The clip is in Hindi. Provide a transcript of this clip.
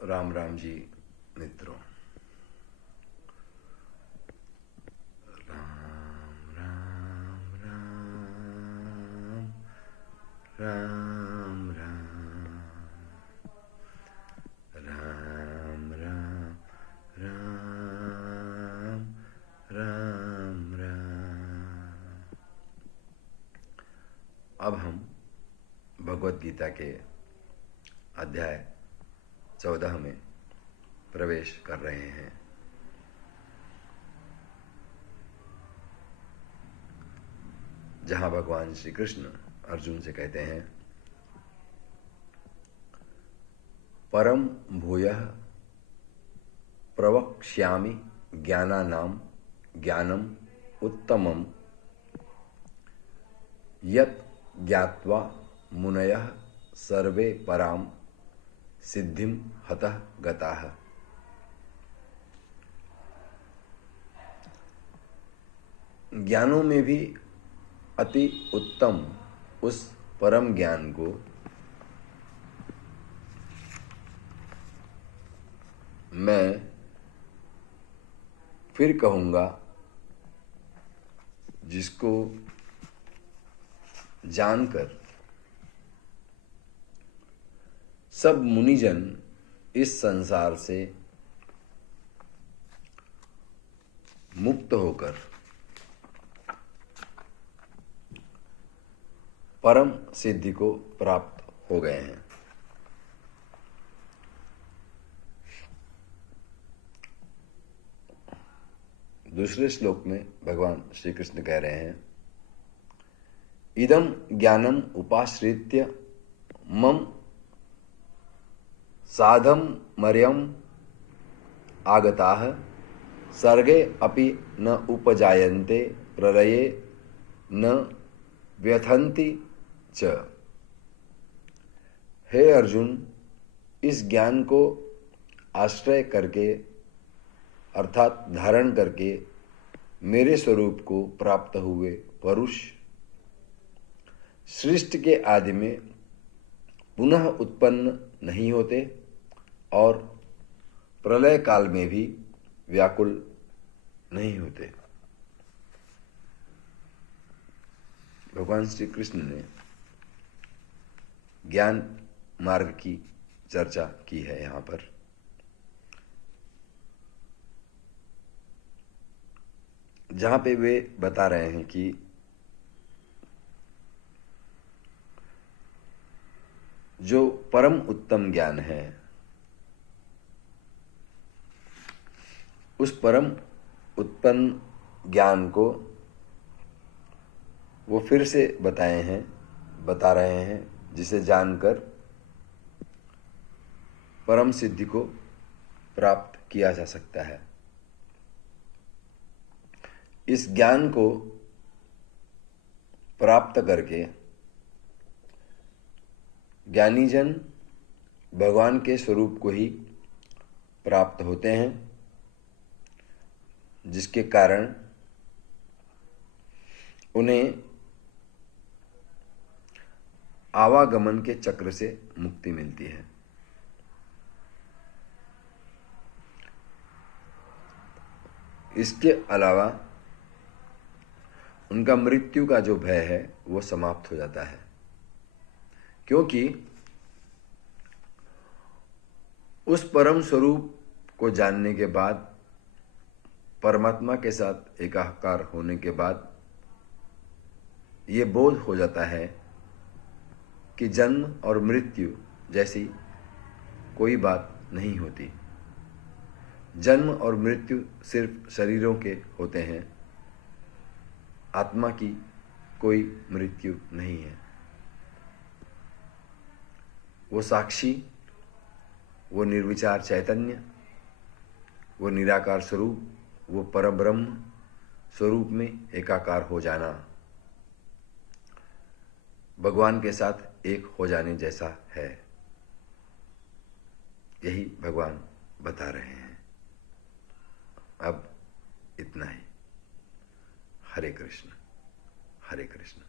राम राम जी मित्रों। राम राम राम राम राम राम राम राम राम। अब हम भगवत गीता के अध्याय 14 में प्रवेश कर रहे हैं। जहां भगवान श्री कृष्ण अर्जुन से कहते हैं, परम भूयः प्रवक्ष्यामि ज्ञानानां ज्ञानम उत्तमम यत् ज्ञात्वा मुनयः सर्वे पराम सिद्धिम हतः गताः। ज्ञानों में भी अति उत्तम उस परम ज्ञान को मैं फिर कहूँगा, जिसको जानकर सब मुनिजन इस संसार से मुक्त होकर परम सिद्धि को प्राप्त हो गए हैं। दूसरे श्लोक में भगवान श्री कृष्ण कह रहे हैं, इदं ज्ञानम उपाश्रित्य मम साधम मर्यम आगताः सर्गे अपि न उपजायन्ते प्रलये न व्यथन्ति च। हे अर्जुन, इस ज्ञान को आश्रय करके अर्थात धारण करके मेरे स्वरूप को प्राप्त हुए पुरुष सृष्टि के आदि में पुनः उत्पन्न नहीं होते और प्रलय काल में भी व्याकुल नहीं होते। भगवान श्री कृष्ण ने ज्ञान मार्ग की चर्चा की है। यहाँ पर जहाँ पे वे बता रहे हैं कि जो परम उत्तम ज्ञान है, उस परम उत्पन्न ज्ञान को वो फिर से बता रहे हैं, जिसे जानकर परम सिद्धि को प्राप्त किया जा सकता है। इस ज्ञान को प्राप्त करके ज्ञानी जन भगवान के स्वरूप को ही प्राप्त होते हैं, जिसके कारण उन्हें आवागमन के चक्र से मुक्ति मिलती है। इसके अलावा उनका मृत्यु का जो भय है वो समाप्त हो जाता है, क्योंकि उस परम स्वरूप को जानने के बाद, परमात्मा के साथ एकाकार होने के बाद ये बोध हो जाता है कि जन्म और मृत्यु जैसी कोई बात नहीं होती। जन्म और मृत्यु सिर्फ शरीरों के होते हैं, आत्मा की कोई मृत्यु नहीं है। वो साक्षी, वो निर्विचार चैतन्य, वो निराकार स्वरूप, वो परब्रह्म स्वरूप में एकाकार हो जाना भगवान के साथ एक हो जाने जैसा है। यही भगवान बता रहे हैं। अब इतना ही। हरे कृष्ण हरे कृष्ण।